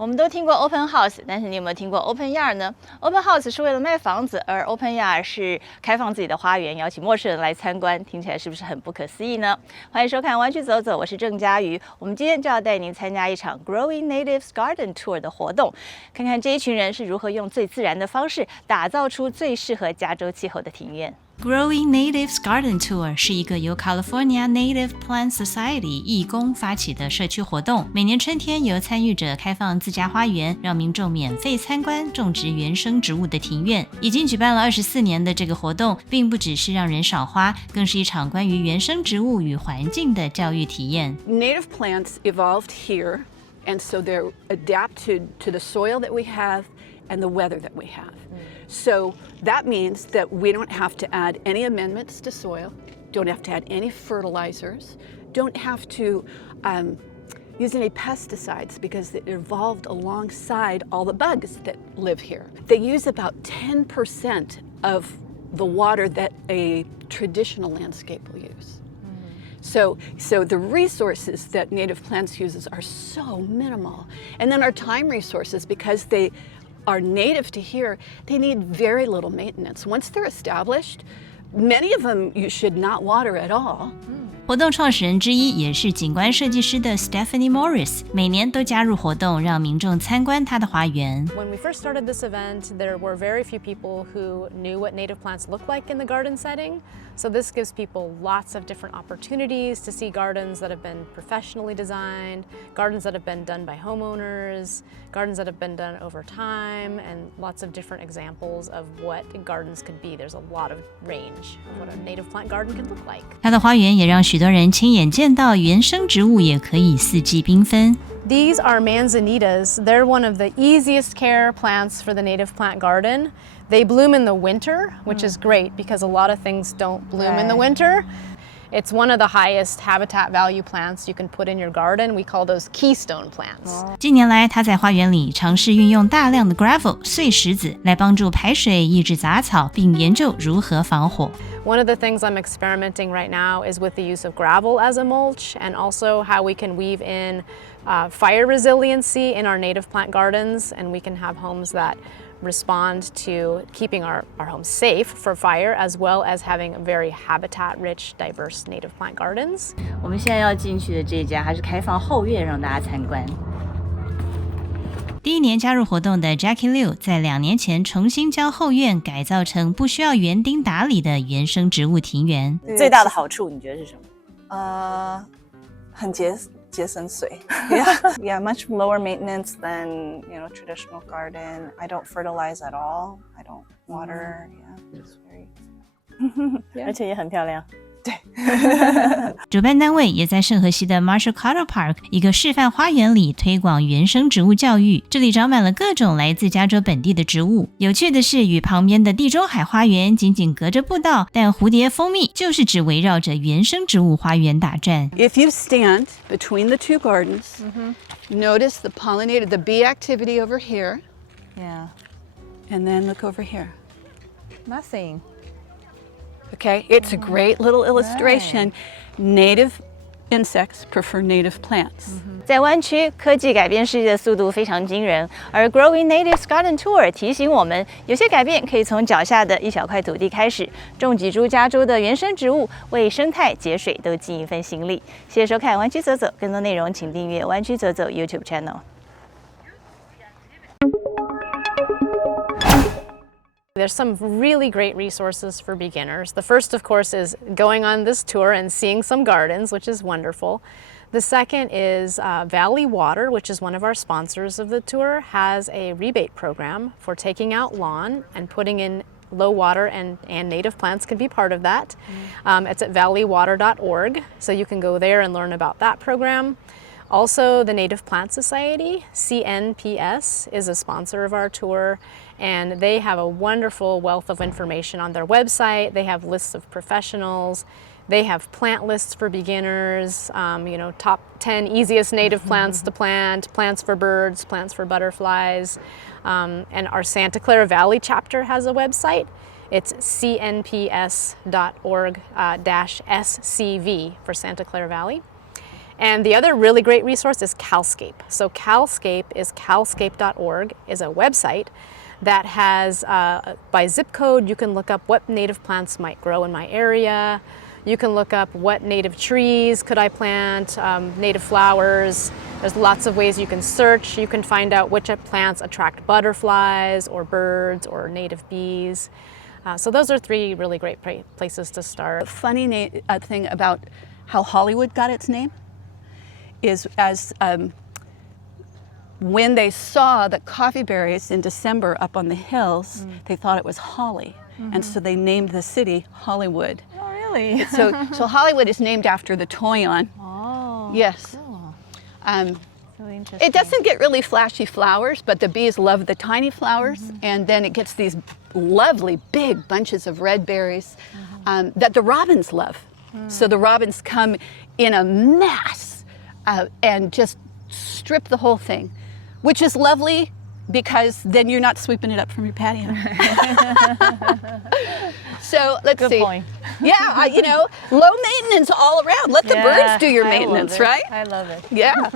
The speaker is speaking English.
我们都听过 open house， 但是你有没有听过 open yard 呢？ open house 是为了卖房子，而 open yard 是开放自己的花园，邀请陌生人来参观，听起来是不是很不可思议呢？欢迎收看湾区走走，我是郑佳瑜。我们今天就要带您参加一场 Growing Natives Garden Tour 的活动，看看这一群人是如何用最自然的方式打造出最适合加州气候的庭院。Growing Natives Garden Tour 是一个由 California Native Plant Society 义工发起的社区活动，每年春天由参与者开放自家花园，让民众免费参观种植原生植物的庭院。已经举办了24年的这个活动，并不只是让人赏花，更是一场关于原生植物与环境的教育体验。 Native plants evolved here, and so they're adapted to the soil that we have and the weather that we have. So that means that we don't have to add any amendments to soil, don't have to add any fertilizers, don't have to use any pesticides because it evolved alongside all the bugs that live here. They use about 10% of the water that a traditional landscape will use. So the resources that native plants uses are so minimal. And then our time resources, because they are native to here, they need very little maintenance. Once they're established, many of them you should not water at all. 活动创始人之一也是景观设计师的 Stephanie Morris， 每年都加入活动，让民众参观她的花园。 When we first started this event, there were very few people who knew what native plants look like in the garden setting. So this gives people lots of different opportunities to see gardens that have been professionally designed, gardens that have been done by homeowners, gardens that have been done over time, and lots of different examples of what gardens could be. There's a lot of range of what a native plant garden can look like. 她的花园也让许多人亲眼见到原生植物也可以四季缤纷。 These are manzanitas. They're one of the easiest care plants for the native plant garden. They bloom in the winter, which is great because a lot of things don't bloom in the winter. It's one of the highest habitat value plants you can put in your garden. We call those keystone plants. 近年来，她在花园里尝试运用大量的 gravel 碎石子来帮助排水、抑制杂草，并研究如何防火。 One of the things I'm experimenting right now is with the use of gravel as a mulch, and also how we can weave in fire resiliency in our native plant gardens, and we can have homes that respond to keeping our homes safe for fire, as well as having very habitat-rich, diverse native plant gardens. 我们现在要进去的这家还是开放后院让大家参观。第一年加入活动的 Jackie Liu 在2年前重新将后院改造成不需要园丁打理的原生植物庭园。最大的好处你觉得是什么？很节省水。yeah, much lower maintenance than traditional garden. I don't fertilize at all. I don't water. Yeah, just very. 而且也很漂亮。 主办单位也在圣荷西的 Marshall Carter Park 一个示范花园里推广原生植物教育，这里长满了各种来自加州本地的植物。有趣的是，与旁边的地中海花园仅仅隔着步道，但蝴蝶、蜂蜜就是只围绕着原生植物花园打转。 If you stand between the two gardens, notice the pollinator, the bee activity over here, Yeah, and then look over here. nothing. Okay, it's a great little illustration. Native insects prefer native plants. 在湾区，科技改变世界的速度非常惊人，而 Growing Natives Garden Tour 提醒我们，有些改变可以从脚下的一小块土地开始，种几株加州的原生植物，为生态节水都尽一份心力。谢谢收看《湾区走走》，更多内容请订阅《湾区走走》YouTube channel。 There's some really great resources for beginners. The first, of course, is going on this tour and seeing some gardens, which is wonderful. The second is Valley Water, which is one of our sponsors of the tour, has a rebate program for taking out lawn and putting in low water, and native plants can be part of that. It's at valleywater.org, so you can go there and learn about that program. Also, the Native Plant Society, CNPS, is a sponsor of our tour, and they have a wonderful wealth of information on their website. They have lists of professionals. They have plant lists for beginners, top 10 easiest native plants to plant, plants for birds, plants for butterflies. And our Santa Clara Valley chapter has a website. It's cnps.org-scv for Santa Clara Valley. And the other really great resource is CalScape. So CalScape is calscape.org, is a website that has, by zip code, you can look up what native plants might grow in my area. You can look up what native trees could I plant, native flowers. There's lots of ways you can search. You can find out which plants attract butterflies or birds or native bees. So those are 3 really great places to start. A funny thing about how Hollywood got its name is as when they saw the coffee berries in December up on the hills, they thought it was holly. And so they named the city Hollywood. Oh, really? So Hollywood is named after the toyon. Oh, Yes. cool. So It interesting. doesn't get really flashy flowers, but the bees love the tiny flowers, and then it gets these lovely big bunches of red berries that the robins love. So the robins come in a mass and just strip the whole thing, which is lovely because then you're not sweeping it up from your patio. So let's Good see. point. Yeah, you know, low maintenance all around. Let the birds do your I love maintenance, it. right? I love it. Yeah.